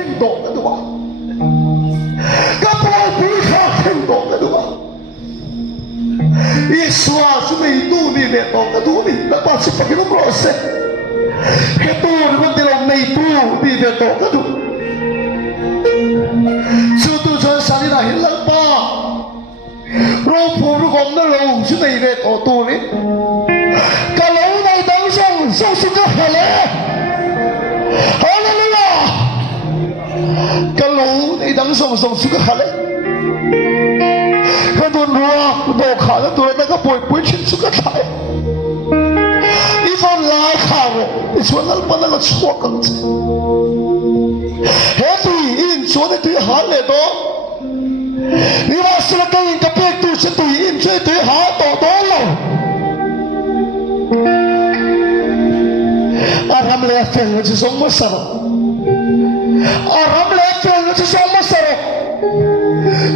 聽到嘅都話，個波會卡聽到嘅都話，耶穌啊，是沒度你咧到嘅度你，那把是不給我攞些，係度你問題咯，沒度你咧到嘅度，就都在山裡那些冷吧，老婆如果那老是沒咧到度你，個老內當上就是個好咧。Kalau ni dang song suka hale, kalau dua kali tu ada boy chin suka thai. Ifan lai kare, iswan alpa na chua kang je. Heti in chua tu hale do. Iwa sila kain kapek tu se tu in chua tu ha do lo. Aram le afel je song masara. Aram le afel je song masara.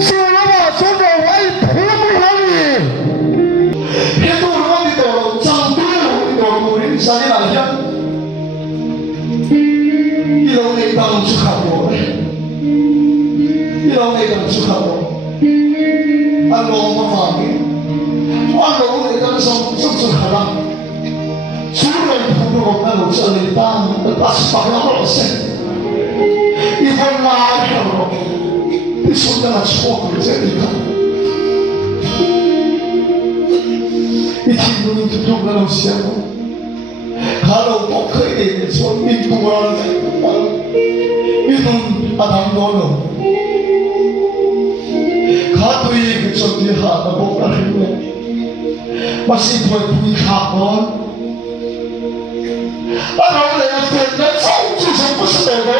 Sulawa sunro wai phumu lagi. Itu orang itu candu itu murid saya nanya. Ilang ni tang suka bo. Ilang ni tang suka bo. Along mafami. Along ni tang suka lah. Suruh phumu orang lu sering tang lepas pakaian rosak. Ibu nak kalau Sudah semua terjadi kan. Itu itu juga siapa. Kalau kau kerja suami tua itu adam dulu. Kalau itu suami hamba bukan itu. Masih boleh kapal. Kalau lewat jalan jauh sampai sana.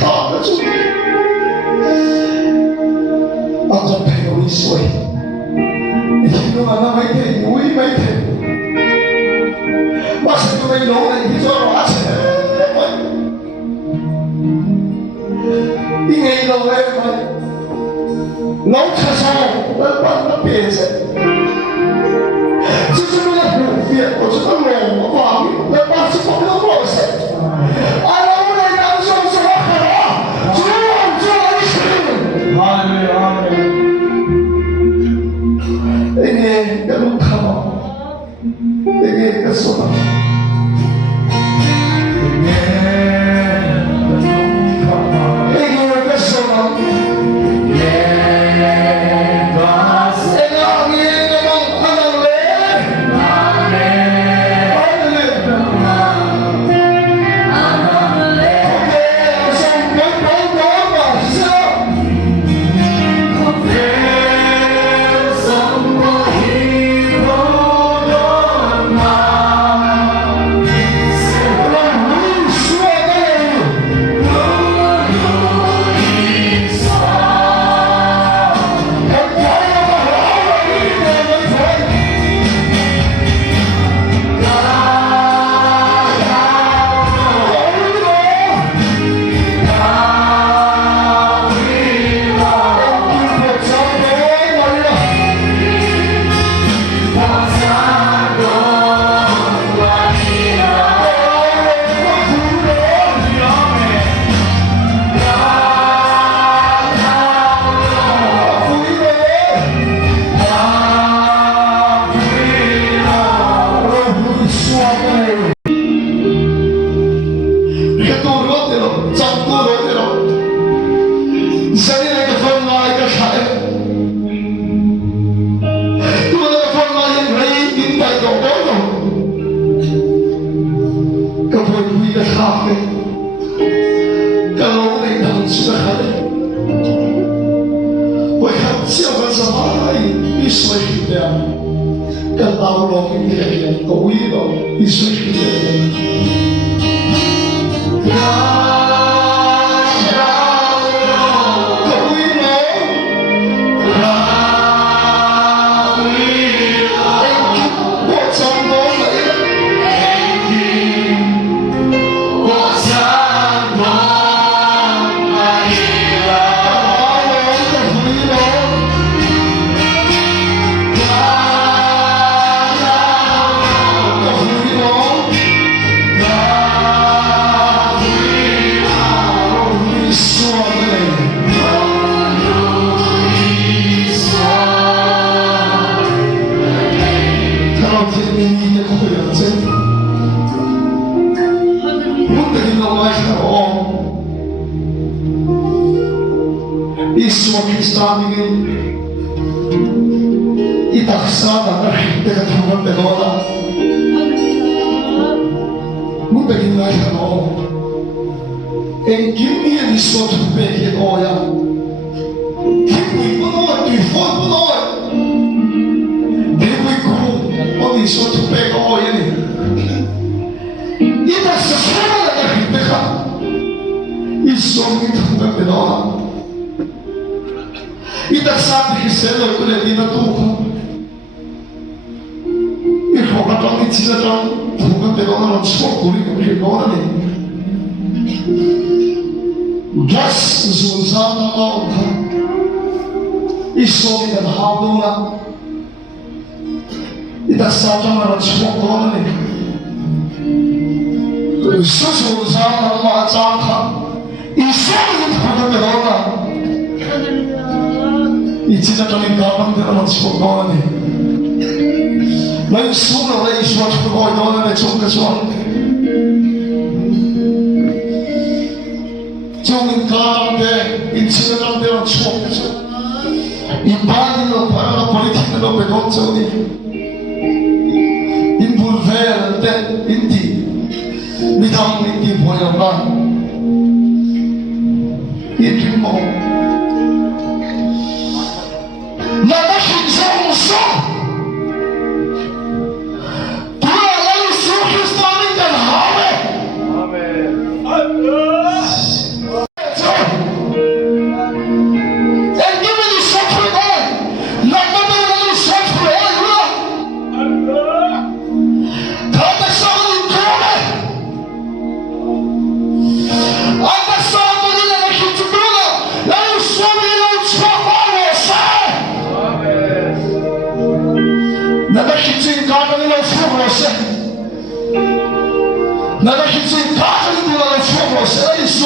靠得住。我就陪我一睡，你聽到我未聽，我未聽，我成個未老嚟，你再話出嚟，你未老嚟咪老出手，我別啫，就是為了不變，我覺得老話我把這朋友落下，啊老嚟當上是我好，主做一次，哈利路亞。Ini kalau kamu, ini kesulitan. Ini kesulitan.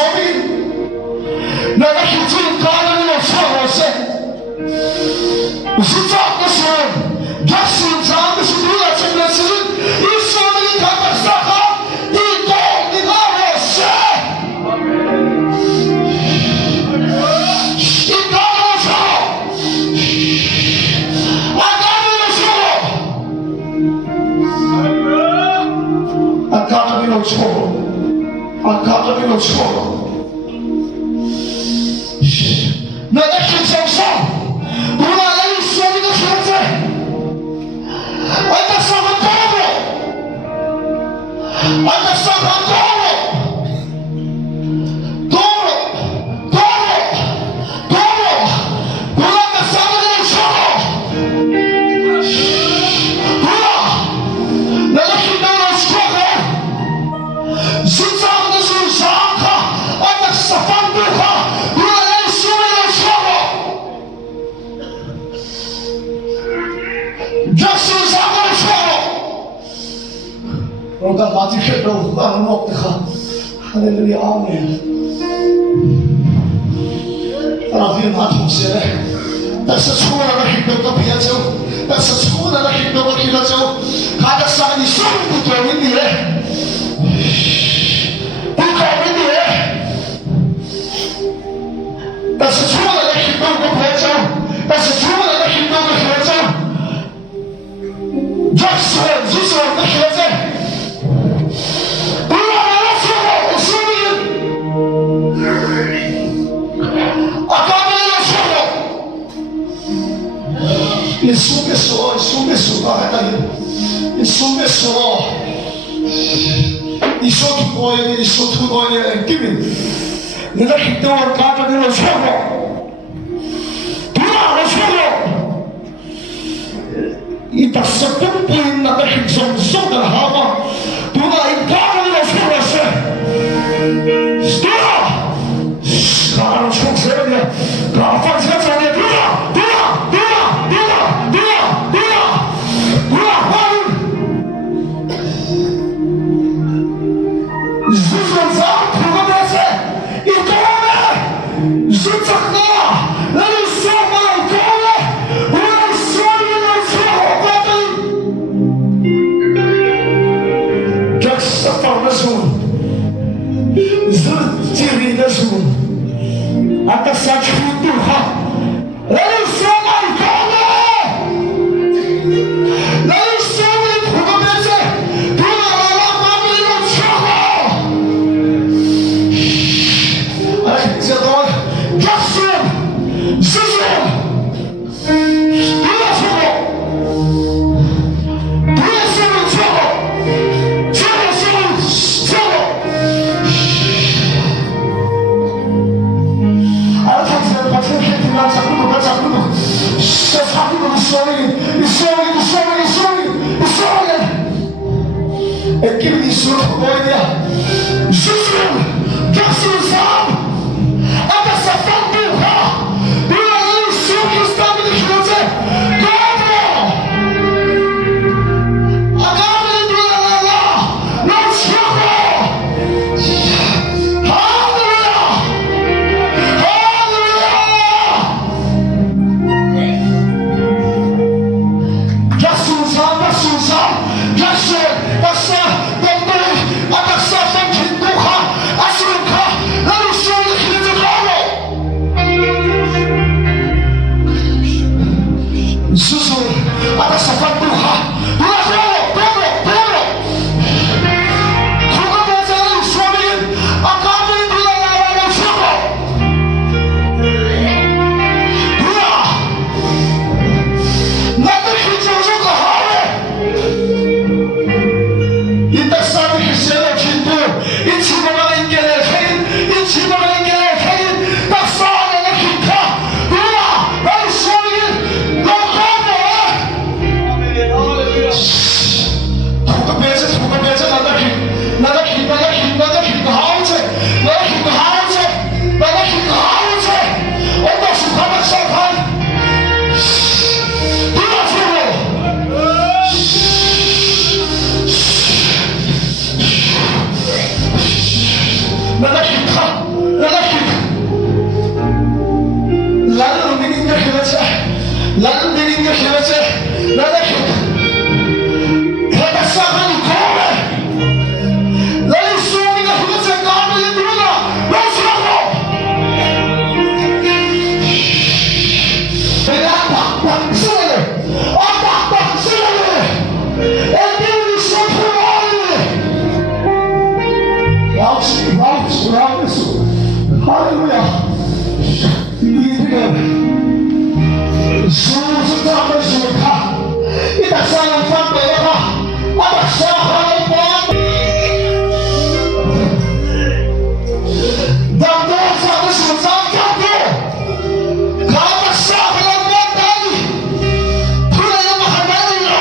说明那个是最高的那个错误是这样的事，他是这样的事，不要真的是你说的你看看啥好，你懂你看我是，你看我错，我看没有错，我看没有错。那个是真相，不然你说你的孩子，我的伤痕多了，我的伤痕多了，多了，多了，多了，不然的伤痕你说了，不然那个是没有错的，是这样的是伤害，我的伤痕不好。这世上的错误，我干嘛去看到放落的哈？哈利路亚阿门。那边拿同学嘞，但是出来了很多个别州，但是出来了很多个别州，他的上你说不给你嘞，不给你嘞，但是出来了很多个别州，但是出来了很多个别州。这是我的孩子，不要来了说我说你，我刚才要说我，你说别说，说别说，大概的，你说别说，你说土多一点，你说土多一点，给你，你在很多人刚才你了说我，不要来说我。إذا صدقت إن ذلك صدق هذا دون إنكار لرسول الله استوى قالوا شو سوينا قال سوينا دوا زوجة زار كذا بس إدومه زوجة لا يسمى إدومه ولا يسمى até sete filhos, eles são mais velhos, eles são muito grandes, tudo lá na minha chama. Aí, você dá Jackson, Jesus, tudo chama, tudo chama, é que ele só olha, Jesus, Jesus, a dessa família, e aí o Senhor que está me deixando, como? A galera lá, não chama, aleluia, aleluia, Jesus, Jesus, Jesus, 예수 할렐루야 이들은 수수자를 수가 이 daksanan fambe가 abasyahan po dagdag sa kasusang kampo kabasyahan ang batay tunay na mahanay ninyo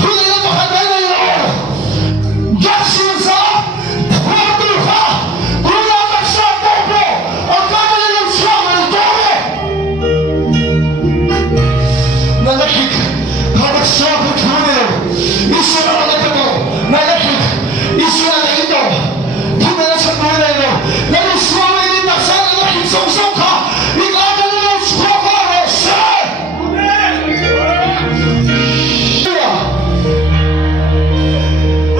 tunay na mahanay ninyo Jackson sa Pwede ka Kulang sa kampo ang kamali ng siyama ng tore Nalakit kabasyahan tunay Isu na nalakit mo Nalakit Isu na nalito tunay na sa tunay mo Naluswamay din na sa nalakit song ka Ikaw na lang sa Rose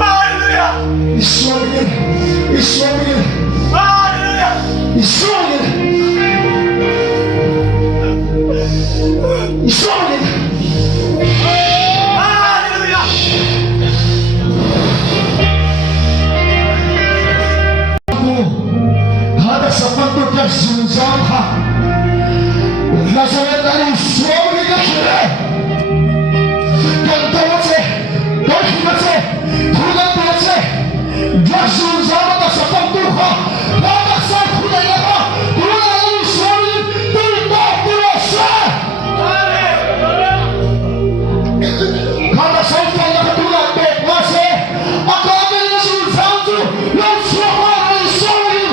Hallelujah Iswamay Iswamay Hallelujah Iswamay Iswamay Hallelujah Hada sa pagtutyak sinusang ka Nasaret na rin Iswamay ka kire Kantawatse Dorhimatse Tulantatse Jackson sa pagtuka Babaksan kulay na ka Kulay na Iswamay Dito Pulasa Kada sa upang nakatulad Bekwase Akabel na sinusang Yung suwa na Iswamay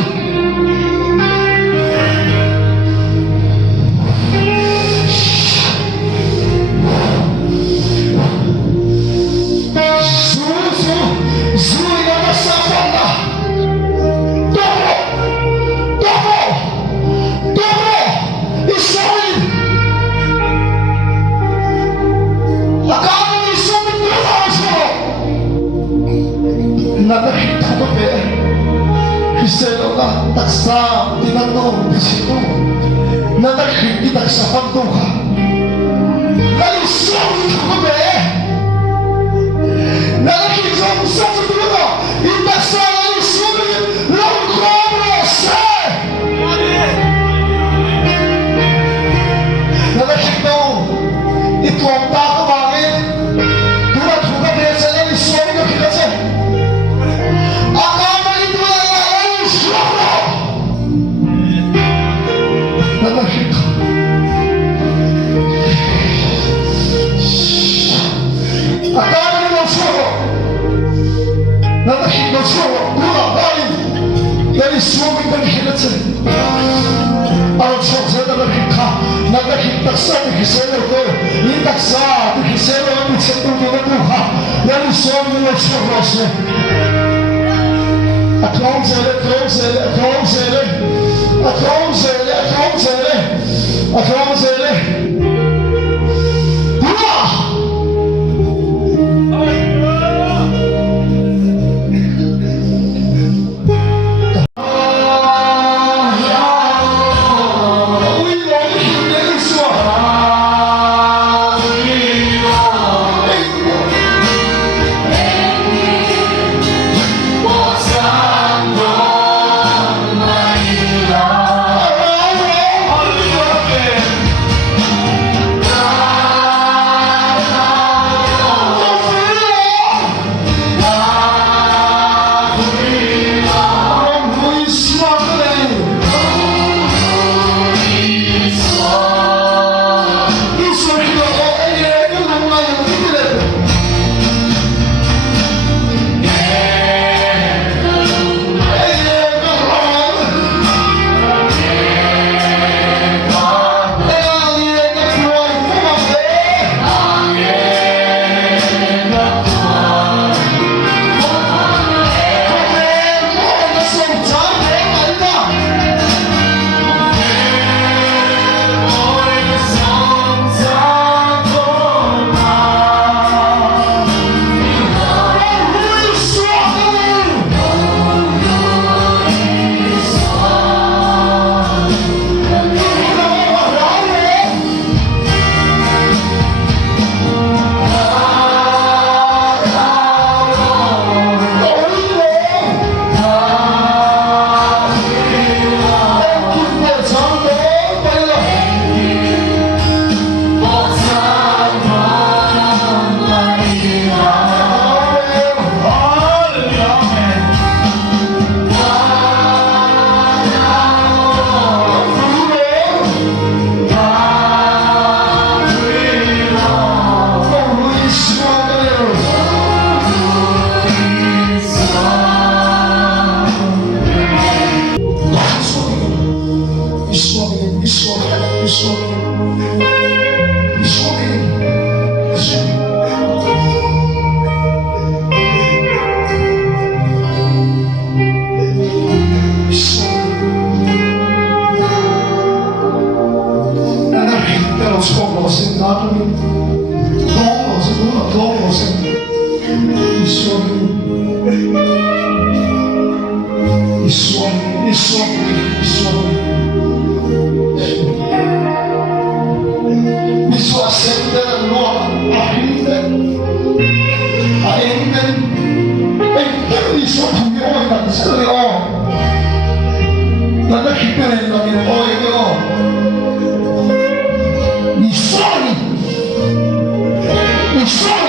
Zuri na masapang na Dobro Iswamay Akabel Iswamay Pulasa Nakakita ko pe Kriselo na taksa tinanong bisito Nakakita sa pagtuka Nalusawin ko pe Nakakita ko sa pagtuka Itaksa nalusawin Lang kumrasa Nakakita ko Ito ang takamangin Tulad ko ka pe sa nalusawin ko kinasa Akabel ito ang nalusawin Nakakita Akabel ito ang suwa Nakakita suwa Kuna baling Dari suwa may pagkikilatsa Ang suwa nakakita sa tikisero ko Intak sa tikisero ang pitsatong kinatuha Dari suwa may suwa Akramsele Hurra Iswami, Iswami, Iswami. Biswasente ng luha, ahimden. Ahimden. Engkel iswa Panginoon natin sa Panginoon. Na nakipirin ng Panginoon ito. Iswami. Iswami.